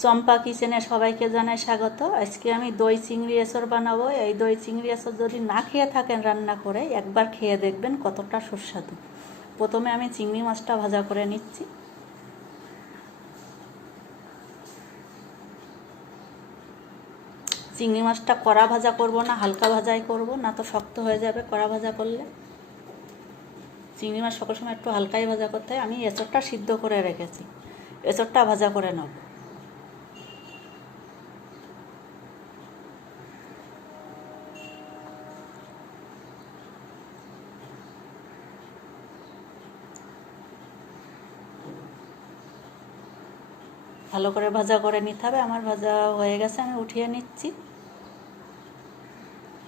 চম্পা কিচেনে সবাইকে জানাই স্বাগত। আজকে আমি দই চিংড়ি এঁচড় বানাবো। এই দই চিংড়ি এঁচড় যদি না খেয়ে থাকেন রান্না করে, একবার খেয়ে দেখবেন কতটা সুস্বাদু। প্রথমে আমি চিংড়ি মাছটা ভাজা করে নিচ্ছি। চিংড়ি মাছটা কড়া ভাজা করব না, হালকা ভাজাই করব, না তো শক্ত হয়ে যাবে কড়া ভাজা করলে। চিংড়ি মাছ সকল সময় একটু হালকাই ভাজা করতে হয়। আমি এঁচড়টা সিদ্ধ করে রেখেছি, এঁচড়টা ভাজা করে নেব। ভালো করে ভাজা করে নিতে হবে। আমার ভাজা হয়ে গেছে, আমি উঠিয়ে নিচ্ছি।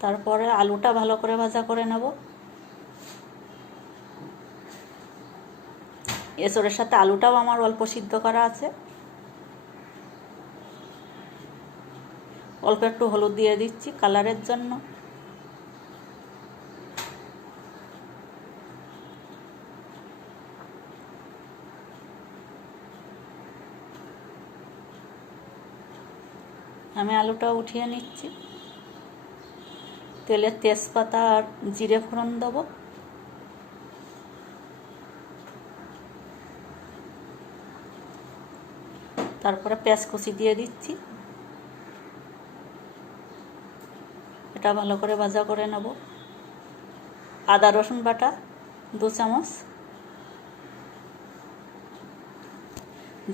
তারপরে আলুটা ভালো করে ভাজা করে নেব। এঁচড়ের সাথে আলুটাও আমার অল্প সিদ্ধ করা আছে। অল্প একটু হলুদ দিয়ে দিচ্ছি কালারের জন্য। আমি আলুটা উঠিয়ে নিচ্ছি। তেলে তেজপাতা আর জিরে ফোড়ন দেবো। তারপরে পেঁয়াজ কুচি দিয়ে দিচ্ছি। এটা ভালো করে ভাজা করে নেব। আদা রসুন বাটা 2 চামচ,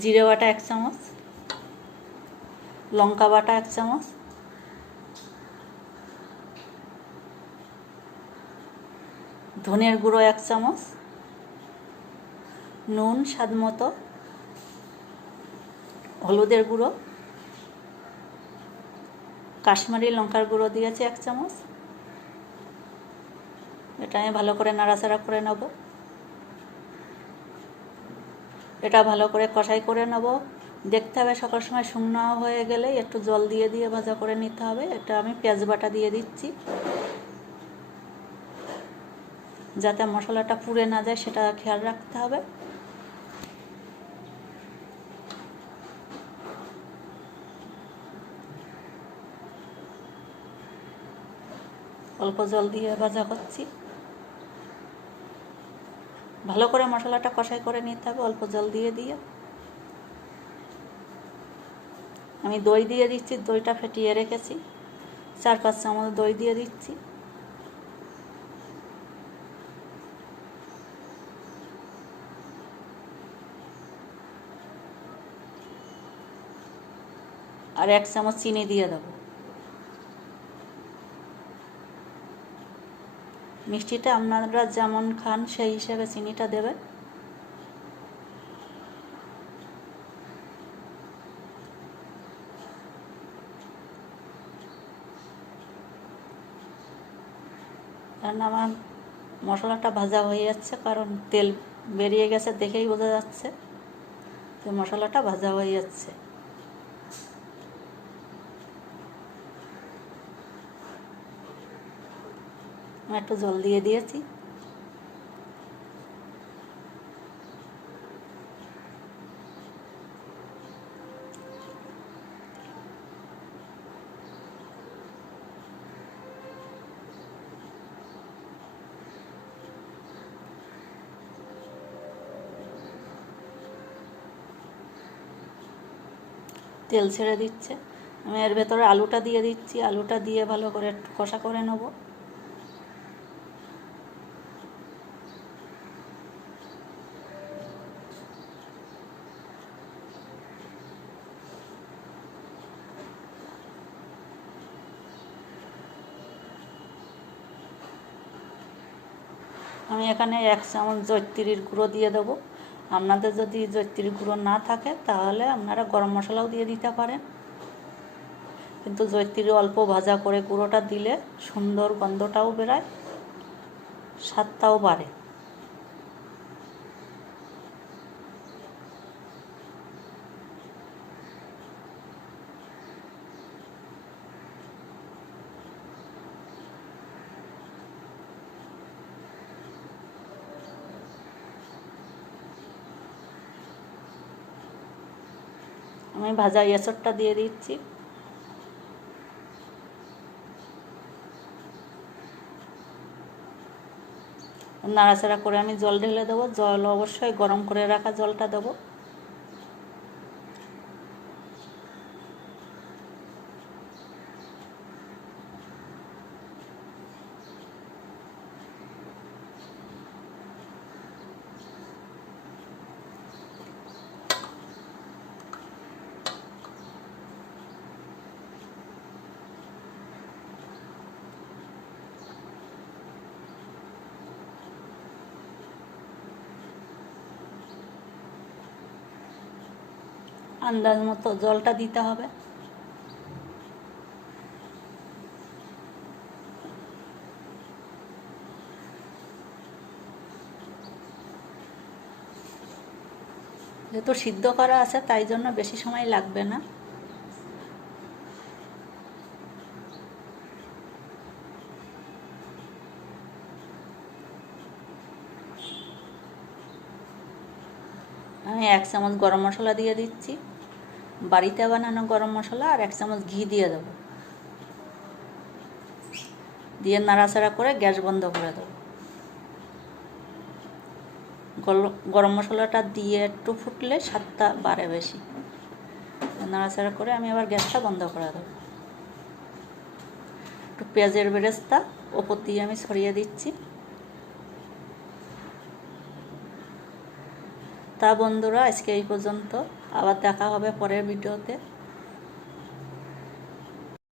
জিরে বাটা 1 চামচ, লঙ্কা বাটা 1 চামচ, ধনের গুঁড়ো 1 চামচ, নুন স্বাদ মতো, হলুদের গুঁড়ো, কাশ্মীরি লঙ্কার গুঁড়ো দিয়েছি 1 চামচ। এটা আমি ভালো করে নাড়াচাড়া করে নেব। এটা ভালো করে কষাই করে নেব। দেখতে হবে সকল সময় শুকনো হয়ে গেলে একটু জল দিয়ে দিয়ে ভাজা করে নিতে হবে। এটা আমি পেঁয়াজ বাটা দিয়ে দিচ্ছি, যাতে মশলাটা পুড়ে না যায় সেটা খেয়াল রাখতে হবে। অল্প জল দিয়ে ভাজা করছি। ভালো করে মশলাটা কষাই করে নিতে হবে অল্প জল দিয়ে দিয়ে। আমি দই দিয়ে দিচ্ছি, দইটা ফেটিয়ে রেখেছি। 4-5 চামচ দই দিয়ে দিচ্ছি। আর 1 চামচ চিনি দিয়ে দেবো। মিষ্টিটা আপনারা যেমন খান সেই হিসেবে চিনিটা দেবেন। কারণ আমার মশলাটা ভাজা হয়ে যাচ্ছে, কারণ তেল বেরিয়ে গেছে দেখেই বোঝা যাচ্ছে যে মশলাটা ভাজা হয়ে যাচ্ছে। আমি একটু জল দিয়ে দিয়েছি। তেল ছেড়ে দিচ্ছে। আমি এর ভেতরে আলুটা দিয়ে দিচ্ছি। আলুটা দিয়ে ভালো করে একটু কষা করে নেব। আমি এখানে 1 চামচ জয়িত্রীর গুঁড়ো দিয়ে দেবো। আপনাদের যদি জয়িত্রীর গুঁড়ো না থাকে তাহলে আপনারা গরম মশলাও দিয়ে দিতে পারেন, কিন্তু জয়িত্রী অল্প ভাজা করে গুঁড়োটা দিলে সুন্দর গন্ধটাও বেরোয়, স্বাদটাও বাড়ে। আমি ভাজা এঁচড়টা দিয়ে দিচ্ছি। নাড়াচাড়া করে আমি জল ঢেলে দেবো। জল অবশ্যই গরম করে রাখা জলটা দেবো। আন্দাজ মতো জলটা দিতে হবে। যেহেতু সিদ্ধ করা আছে তাই জন্য বেশি সময় লাগবে না। আমি 1 চামচ গরম মশলা দিয়ে দিচ্ছি, বাড়িতে বানানো গরম মশলা, আর 1 চামচ ঘি দিয়ে দেবো। দিয়ে নাড়াচাড়া করে গ্যাস বন্ধ করে দেবো। গরম মশলাটা দিয়ে একটু ফুটলে স্বাদটা বাড়ে বেশি। নাড়াচাড়া করে আমি আবার গ্যাসটা বন্ধ করে দেবো। একটু পেঁয়াজের বেরেস্তা ওপর দিয়ে আমি ছড়িয়ে দিচ্ছি। তা বন্ধুরা, আজকে এই পর্যন্ত। আবার দেখা হবে পরের ভিডিওতে।